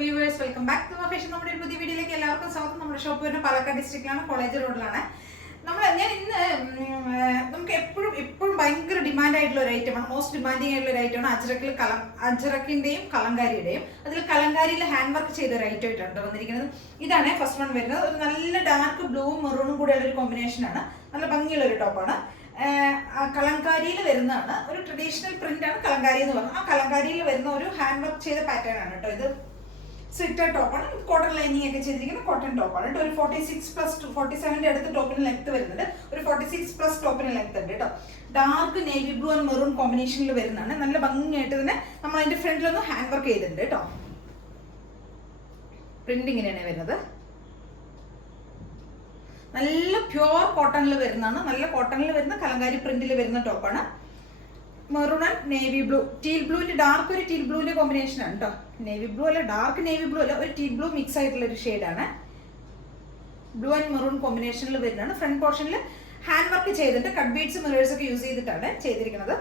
Viewers, welcome back to fashion. നമ്മുടെ ഒരു പുതിയ വീഡിയോയിലേക്ക് എല്ലാവർക്കും സ്വാഗതം. നമ്മുടെ ഷോപ്പ് വരുന്ന പാലക്കാട് ഡിസ്ട്രിക്റ്റിലാണ്, കോളേജ് റോഡിലാണ്. ഞാൻ ഇന്ന് നമുക്ക് എപ്പോഴും ഭയങ്കര ഡിമാൻഡ് ആയിട്ടുള്ള ഒരു ഐറ്റമാണ്, മോസ്റ്റ് ഡിമാൻഡിങ് ആയിട്ടുള്ള ഒരു ഐറ്റമാണ് അജ്രക്കിന്റെയും കലങ്കാരിയുടെയും. അതിൽ കലങ്കാരിയിൽ ഹാൻഡ് വർക്ക് ചെയ്ത ഒരു ഐറ്റം ആയിട്ടാണ് വന്നിരിക്കുന്നത്. ഇതാണ് ഫസ്റ്റ് വൺ വരുന്നത്. ഒരു നല്ല ഡാർക്ക് ബ്ലൂവും മെറൂണും കൂടെയുള്ള ഒരു കോമ്പിനേഷനാണ്. നല്ല ഭംഗിയുള്ള ഒരു ടോപ്പാണ്. കലങ്കാരിയിൽ വരുന്നതാണ്. ഒരു ട്രഡീഷണൽ പ്രിന്റ് ആണ് കലങ്കാരി എന്ന് പറഞ്ഞാൽ. ആ കലങ്കാരിയിൽ വരുന്ന ഒരു ഹാൻഡ് വർക്ക് ചെയ്ത പാറ്റേൺ ആണ് കേട്ടോ. ഇത് സ്ലിറ്റഡ് ടോപ്പാണ്. കോട്ടൺ ലൈനിങ് ഒക്കെ ചെയ്തിരിക്കുന്ന കോട്ടൺ ടോപ്പാണ് കേട്ടോ. ഒരു 46+47 അടുത്ത് ടോപ്പിന് ലെങ്ത് വരുന്നുണ്ട്. ഒരു 46+ ടോപ്പിന് ലെങ്ത് ഉണ്ട് കേട്ടോ. Dark navy blue and maroon കോമ്പിനേഷനിൽ വരുന്നതാണ്. നല്ല ഭംഗിയായിട്ട് തന്നെ നമ്മൾ അതിന്റെ ഫ്രണ്ടിലൊന്ന് ഹാൻഡ് വർക്ക് ചെയ്തിട്ടുണ്ട് കേട്ടോ. പ്രിന്റ് ഇങ്ങനെയാണ് വരുന്നത്. നല്ല പ്യുവർ കോട്ടണിൽ വരുന്നതാണ്. നല്ല കോട്ടണിൽ വരുന്ന കലങ്കാരി പ്രിന്റിൽ വരുന്ന ടോപ്പാണ്. Maroon and navy blue, teal ബ്ലൂവിന്റെ ഡാർക്ക് ഒരു ടീൽ ബ്ലൂവിന്റെ കോമ്പിനേഷൻ ആണ് കേട്ടോ. നേവി ബ്ലൂ അല്ല, ഡാർക്ക് നേവി ബ്ലൂ അല്ല, ഒരു ടീൽ ബ്ലൂ മിക്സ് ആയിട്ടുള്ള ഒരു ഷെയ്ഡാണ്. ബ്ലൂ ആൻഡ് മെറൂൺ കോമ്പിനേഷനിൽ വരുന്നതാണ്. ഫ്രണ്ട് പോർഷനിൽ ഹാൻഡ് വർക്ക് ചെയ്തിട്ട് കട്ട് ബീഡ്സ് മിറേഴ്സ് ഒക്കെ യൂസ് ചെയ്തിട്ടാണ് ചെയ്തിരിക്കുന്നത്.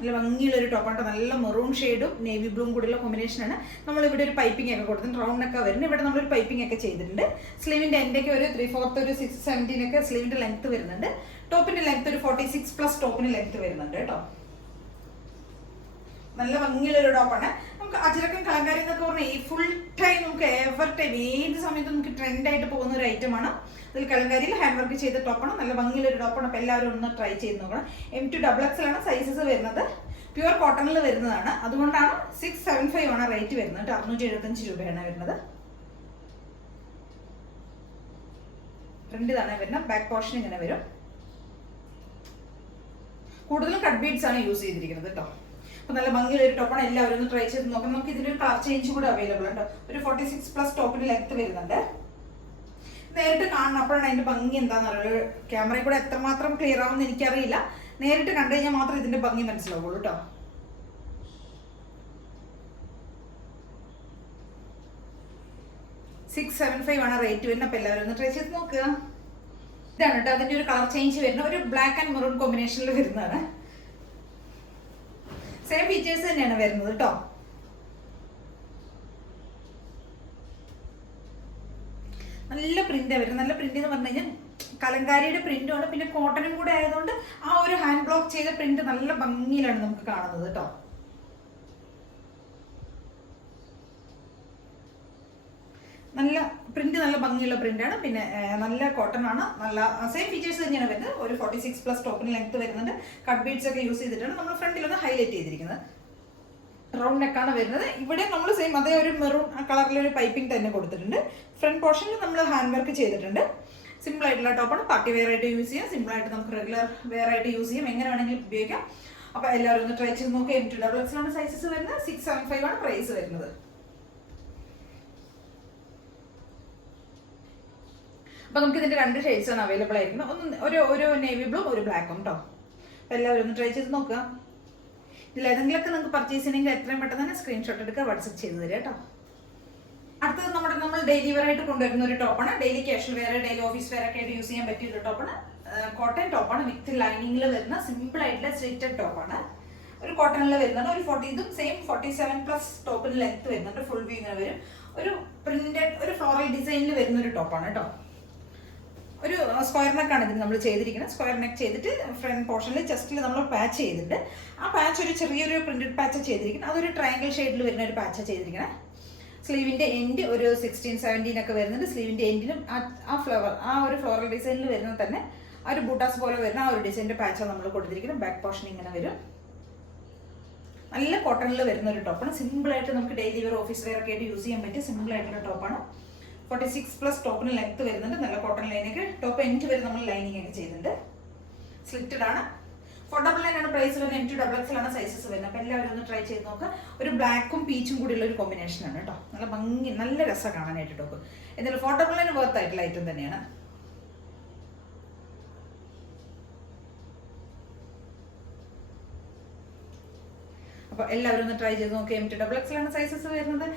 നല്ല ഭംഗിയുള്ള ഒരു ടോപ്പാണ്. നല്ല മെറൂൺ ഷെയ്ഡും നേവി ബ്ലൂവും കൂടെയുള്ള കോമ്പിനേഷനാണ്. നമ്മളിവിടെ ഒരു പൈപ്പിംഗ് ഒക്കെ കൊടുത്തിട്ടുണ്ട്. റൗണ്ട് ഒക്കെ വരുന്നത്. ഇവിടെ നമ്മളൊരു പൈപ്പിംഗ് ഒക്കെ ചെയ്തിട്ടുണ്ട്. സ്ലീവിന്റെ എൻഡൊക്കെ ഒരു 3/4 ഒരു 6/17 ഒക്കെ സ്ലീവിന്റെ ലെങ്ത് വരുന്നുണ്ട്. ടോപ്പിന്റെ ലെങ്ത് ഒരു 46+ ടോപ്പിന് ലെങ്ത് വരുന്നുണ്ട് കേട്ടോ. നല്ല ഭംഗിയുള്ള ഒരു ടോപ്പാണ്. നമുക്ക് അജ്രക്കൻ കലങ്കാരി എന്നൊക്കെ പറഞ്ഞാൽ ഈ ഫുൾ ടൈം നമുക്ക് എവർ ടൈം ഏത് സമയത്തും നമുക്ക് ട്രെൻഡ് ആയിട്ട് പോകുന്ന ഒരു ഐറ്റമാണ്. അതിൽ കലങ്കാരിയിൽ ഹാൻഡ് വർക്ക് ചെയ്ത ടോപ്പാണ്. നല്ല ഭംഗിയുള്ള ഒരു ടോപ്പാണ്. അപ്പോൾ എല്ലാവരും ഒന്ന് ട്രൈ ചെയ്ത് നോക്കണം. M2XX ആണ് സൈസസ് വരുന്നത്. പ്യുവർ കോട്ടണിൽ വരുന്നതാണ്. അതുകൊണ്ടാണ് 675 ആണ് റേറ്റ് വരുന്നത്. 675 രൂപയാണ് വരുന്നത്. ഫ്രണ്ട് ഇതാണ് വരുന്നത്. ബാക്ക് പോർഷൻ ഇങ്ങനെ വരും. കൂടുതലും കട്ട് ബീഡ്സ് ആണ് യൂസ് ചെയ്തിരിക്കുന്നത് കേട്ടോ. അപ്പോൾ നല്ല ഭംഗിയുള്ള ഒരു ടോപ്പാണ്. എല്ലാവരും ഒന്ന് ട്രൈ ചെയ്ത് നോക്കാം. നമുക്ക് ഇതിൻ്റെ ഒരു കളർ ചേഞ്ച് കൂടെ അവൈലബിൾ ഉണ്ട്. ഒരു 46+ ടോപ്പിന് ലെങ്ത് വരുന്നുണ്ട്. നേരിട്ട് കാണണം, അപ്പോഴാണ് അതിന്റെ ഭംഗി എന്താണെന്ന് അറിയുള്ളൂ. ക്യാമറയിൽ കൂടെ എത്രമാത്രം ക്ലിയർ ആവുമെന്ന് എനിക്കറിയില്ല. നേരിട്ട് കണ്ടു കഴിഞ്ഞാൽ മാത്രം ഇതിന്റെ ഭംഗി മനസ്സിലാവുള്ളൂ കേട്ടോ. $675 ആണ് റേറ്റ് വരുന്നത്. അപ്പോൾ എല്ലാവരും ഒന്ന് ട്രൈ ചെയ്ത് നോക്കുക. ഇതാണ് കേട്ടോ അതിന്റെ ഒരു കളർ ചേഞ്ച് വരുന്നത്. ഒരു ബ്ലാക്ക് ആൻഡ് മെറൂൺ കോമ്പിനേഷനിൽ വരുന്നതാണ്. സെയിം ഫീച്ചേഴ്സ് തന്നെയാണ് വരുന്നത് കേട്ടോ. നല്ല പ്രിന്റാണ് വരുന്നത്. നല്ല പ്രിന്റ് എന്ന് പറഞ്ഞു കഴിഞ്ഞാൽ കലങ്കാരിയുടെ പ്രിന്റുമാണ്, പിന്നെ കോട്ടനും കൂടെ ആയതുകൊണ്ട് ആ ഒരു ഹാൻഡ് ബ്ലോക്ക് ചെയ്ത പ്രിന്റ് നല്ല ഭംഗിയിലാണ് നമുക്ക് കാണുന്നത് കേട്ടോ. നല്ല പ്രിന്റ്, നല്ല ഭംഗിയുള്ള പ്രിന്റാണ്. പിന്നെ നല്ല കോട്ടൺ ആണ്. നല്ല സെയിം ഫീച്ചേഴ്സ് തന്നെയാണ് വരുന്നത്. ഒരു 46+ ടോപ്പിന് ലെങ്ത് വരുന്നുണ്ട്. കട്ട് ബീഡ്സ് ഒക്കെ യൂസ് ചെയ്തിട്ടാണ് നമ്മൾ ഫ്രണ്ടിലൊന്ന് ഹൈലൈറ്റ് ചെയ്തിരിക്കുന്നത്. റൗണ്ട് നെക്കാണ് വരുന്നത്. ഇവിടെ നമ്മൾ സെയിം അതേ ഒരു മെറൂൺ കളറിലൊരു പൈപ്പിംഗ് തന്നെ കൊടുത്തിട്ടുണ്ട്. ഫ്രണ്ട് പോർഷനിൽ നമ്മൾ ഹാൻഡ് വർക്ക് ചെയ്തിട്ടുണ്ട്. സിമ്പിൾ ആയിട്ടുള്ള ടോപ്പാണ്. പാർട്ടി വെയർ ആയിട്ട് യൂസ് ചെയ്യാം. സിമ്പിൾ ആയിട്ട് നമുക്ക് റെഗുലർ വെയർ ആയിട്ട് യൂസ് ചെയ്യാം. എങ്ങനെ വേണമെങ്കിലും ഉപയോഗിക്കാം. അപ്പോൾ എല്ലാവരും ഒന്ന് ട്രൈ ചെയ്ത് നോക്കുക. M2XX ആണ് സൈസസ് വരുന്നത്. 675 ആണ് പ്രൈസ് വരുന്നത്. അപ്പോൾ നമുക്ക് ഇതിന്റെ 2 ഷെയ്ഡ്സ് ആണ് അവൈലബിൾ ആയിരിക്കുന്നത്. ഒരു നേവി ബ്ലൂ, ഒരു ബ്ലാക്കും കേട്ടോ. അപ്പോൾ എല്ലാവരും ഒന്ന് ട്രൈ ചെയ്ത് നോക്കുക. ഇതിൽ ഏതെങ്കിലുമൊക്കെ നിങ്ങൾക്ക് പർച്ചേസ് ചെയ്യണമെങ്കിൽ എത്രയും പെട്ടെന്ന് തന്നെ സ്ക്രീൻഷോട്ട് എടുക്കുക, വാട്സപ്പ് ചെയ്ത് തരാം കേട്ടോ. അടുത്തത് നമ്മൾ ഡെയിലി വെയർ ആയിട്ട് കൊണ്ടുവരുന്ന ഒരു ടോപ്പാണ്. Daily casual wear, daily office wear ഒക്കെ ആയിട്ട് യൂസ് ചെയ്യാൻ പറ്റിയ ഒരു ടോപ്പാണ്. കോട്ടൺ ടോപ്പാണ്. വിത്ത് ലൈനിങ്ങിൽ വരുന്ന സിമ്പിൾ ആയിട്ടുള്ള സ്ലിറ്റഡ് ടോപ്പാണ്. ഒരു കോട്ടണിൽ വരുന്നുണ്ട്. ഇതും സെയിം 47+ ടോപ്പിന് ലെങ്ത് വരുന്നുണ്ട്. ഫുൾ വ്യൂ ഇങ്ങനെ വരും. ഒരു പ്രിന്റഡ് ഒരു ഫ്ലോറൽ ഡിസൈനിൽ വരുന്ന ഒരു ടോപ്പാണ് കേട്ടോ. ഒരു സ്ക്വയർ നെക്കാണ് ഇതിന് നമ്മൾ ചെയ്തിരിക്കുന്നത്. സ്ക്വയർ നെക്ക് ചെയ്തിട്ട് ഫ്രണ്ട് പോർഷനിൽ ചെസ്റ്റിൽ നമ്മൾ പാച്ച് ചെയ്തിട്ടുണ്ട്. ആ പാച്ച് ഒരു ചെറിയൊരു പ്രിന്റഡ് പാച്ച് ചെയ്തിരിക്കുന്നത്. അതൊരു ട്രയാങ്കിൾ ഷെയ്ഡിൽ വരുന്ന ഒരു പാച്ച് ചെയ്തിരിക്കുന്നത്. സ്ലീവിന്റെ എൻഡ് ഒരു 16-17 ഒക്കെ വരുന്നുണ്ട്. സ്ലീവിന്റെ എൻഡിനും ആ ഒരു ഫ്ലോറൽ ഡിസൈനിൽ വരുന്നത് തന്നെ ആ ഒരു ബൂട്ടാസ് പോലെ വരുന്ന ആ ഒരു ഡിസൈനിന്റെ പാച്ചാണ് നമ്മൾ കൊടുത്തിരിക്കുന്നത്. ബാക്ക് പോർഷൻ ഇങ്ങനെ വരും. നല്ല കോട്ടണിൽ വരുന്ന ഒരു ടോപ്പാണ്. സിമ്പിൾ ആയിട്ട് നമുക്ക് ഡെയിലി വെയർ, ഓഫീസ് വെയർ ഒക്കെ ആയിട്ട് യൂസ് ചെയ്യാൻ പറ്റിയ സിമ്പിൾ ആയിട്ടുള്ള ടോപ്പാണ്. 46+ ടോപ്പിന് ലെങ്ത് വരുന്നുണ്ട്. നല്ല കോട്ടൺ ലൈനൊക്കെ ടോപ്പ് എൻഡ് വരെ നമ്മൾ ലൈനിങ് ഒക്കെ ചെയ്തിട്ടുണ്ട്. സ്ലിറ്റഡ് ആണ്. 499 ആണ് പ്രൈസ് വരുന്നത്. M2XX ആണ് സൈസസ് വരുന്നത്. അപ്പോൾ എല്ലാവരും ഒന്ന് ട്രൈ ചെയ്ത് നോക്കുക. ഒരു ബ്ലാക്കും പീച്ചും കൂടിയുള്ള ഒരു കോമ്പിനേഷൻ ആണ് കേട്ടോ. നല്ല ഭംഗി, നല്ല രസം കാണാനായിട്ട് ടോപ്പ്. എന്നാലും 499 വർത്ത് ആയിട്ടുള്ള ഐറ്റം തന്നെയാണ്. അപ്പോൾ എല്ലാവരും ഒന്ന് ട്രൈ ചെയ്ത് നോക്കുക. M2XX ആണ് സൈസസ് വരുന്നത്.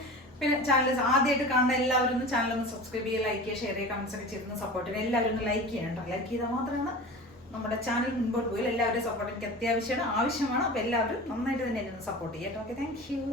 പിന്നെ ചാനൽ ആദ്യമായിട്ട് കാണുന്ന എല്ലാവരും ചാനൽ ഒന്ന് സബ്സ്ക്രൈബ് ചെയ്യുക, ലൈക്ക് ചെയ്യുക, ഷെയർ ചെയ്യുക, കമന്റ്സ് ഒക്കെ ചെയ്തൊന്ന് സപ്പോർട്ട് ചെയ്യുക. എല്ലാവരും ഒന്ന് ലൈക്ക് ചെയ്യണം കേട്ടോ. ലൈക്ക് ചെയ്താൽ മാത്രമാണ് നമ്മുടെ ചാനൽ മുൻപോട്ട് പോയി എല്ലാവരുടെയും സപ്പോർട്ട് എനിക്ക് അത്യാവശ്യമാണ്, ആവശ്യമാണ്. അപ്പോൾ എല്ലാവരും നന്നായിട്ട് തന്നെ എന്നെ സപ്പോർട്ട് ചെയ്യട്ടോ. Okay, thank U.